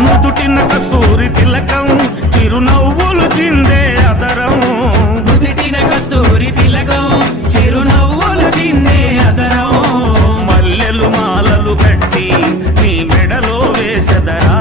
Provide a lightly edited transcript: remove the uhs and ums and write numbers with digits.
నుదుటిన కస్తూరి తిలకం చిరునవ్వులు చిందే అదరం నుదుటిన కస్తూరి తిలకం చిరునవ్వులు చిందే అదరం మల్లెలు మాలలు కట్టి నీ మెడలో వేసెదరా